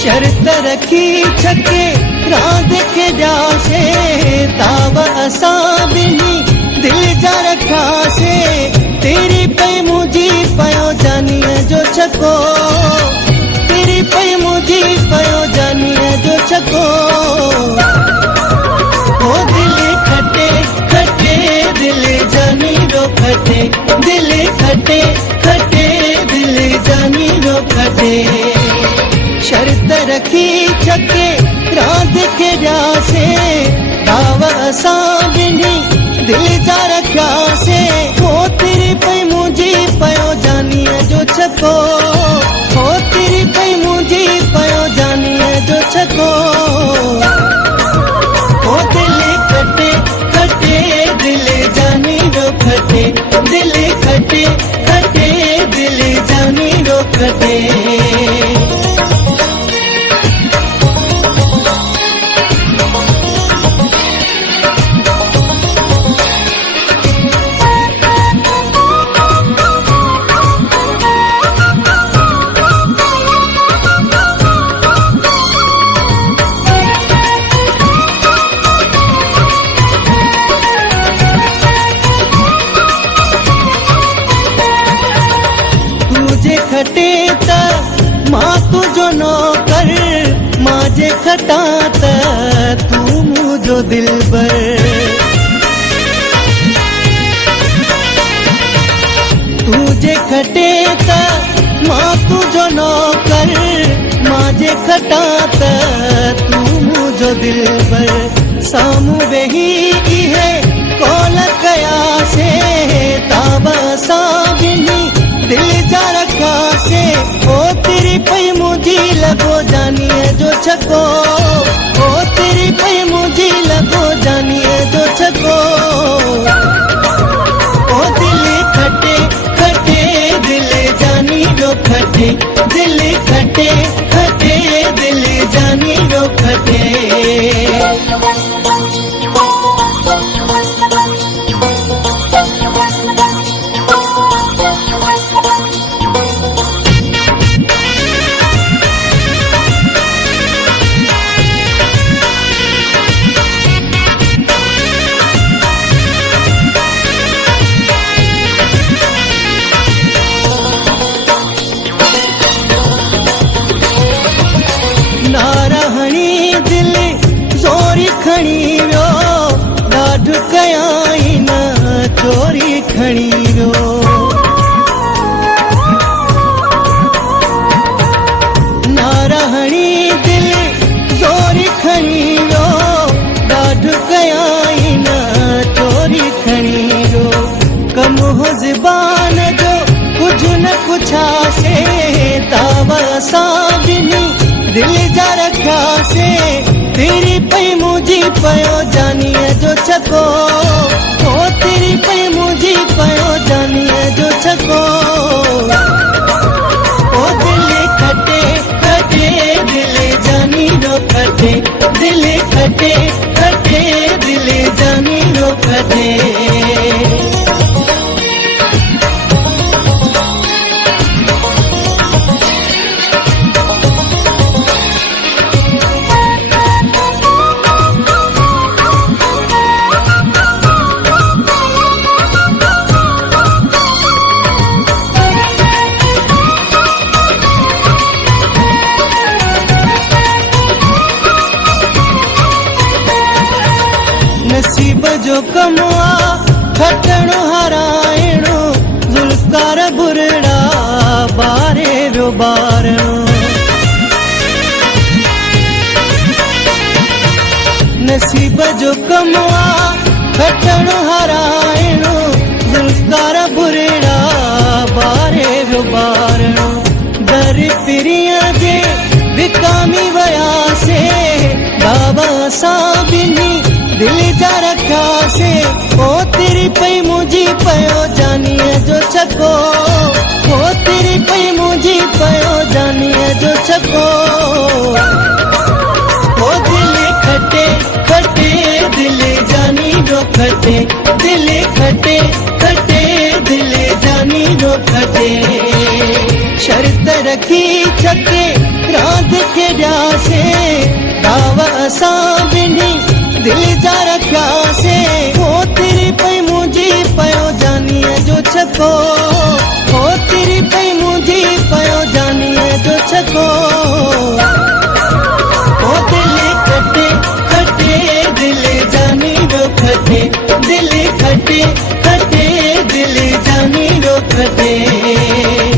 शर्त रखी छके रांद के जासे ताव असा बिनी दिल जा रखा से तेरी पे मुझी पयो जानिए जो छको तेरी पे मुझी पयो जानिए जो छको ओ दिल खटे खटे दिल जानी रो खटे दिल खटे खटे दिल जानी रो खटे शर्त रखी छके रात के जासे दावा असा बिनी दिल जा रखा से हो तेरी पे मुझी पयो जानिए जो छको हो तेरी पे मुझी पयो जानिए जो छको हो दिल खटे खटे दिल जानी रो खटे दिल खटे खटे दिल जानी रो खटे खटे त मां तुझो नौकर माजे खटा त तू मुझो दिलबर तुझे खटे त मां तुझो नौकर माजे खटा त तू मुझो दिलबर सामू वेही है कौल कया से ताब सा बिनी दिल जा रखा से ओ तेरी पे मुझी लगो जानिए जो छको ओ तेरी पे मुझी लगो जानिए जो छको ओ दिल खटे खटे दिल जानी जो खटे दिल खटे खटे दिल जानी जो खटे नारहणी दिल चोरी खणी वियो ॾाढ कयाई न चोरी खणी वियो नारहणी दिल चोरी खणी वियो ॾाढ कयाई न चोरी खणी वियो कम हो ज़बान जो कुझु न कुझा से ताव असा बिनी दिल जा रखा से तेरी पे मुझी पयो जानिए जो छको ओ तेरी पे मुझी पयो जानिए जो छको ओ दिल खटे खटे दिल जानी रो खटे दिल खटे खटे दिल जानी रो खटे नसीब जो कमवा खटणो हराइणो ज़ुल्फ़कार बुरड़ा बारे वियो बारणो नसीब जो कमवा खटणो हराइणो ज़ुल्फ़कार बुरड़ा बारे वियो बारणो दर पिरिया जे विकामी वया से दावा असां बिनी दिल जा रखा से ओ तेरी पई मुझी पयो जानीअ जो छको ओ तेरी पई मुझी पयो जानीअ जो छको ओ दिल खटे खटे दिल जानी जो खटे दिल खटे खटे दिल जानी जो खटे शर्त रखी छके रात खेॾियासे दाव असां बिनी दिल जा रखिया से ओ तेरी पई मुझी पयो जानीअ जो छको ओ तेरी पई मुझी पयो जानीअ जो छको ओ दिल खटे खटे दिल जानी जो खटे दिल खटे खटे दिल जानी जो खटे।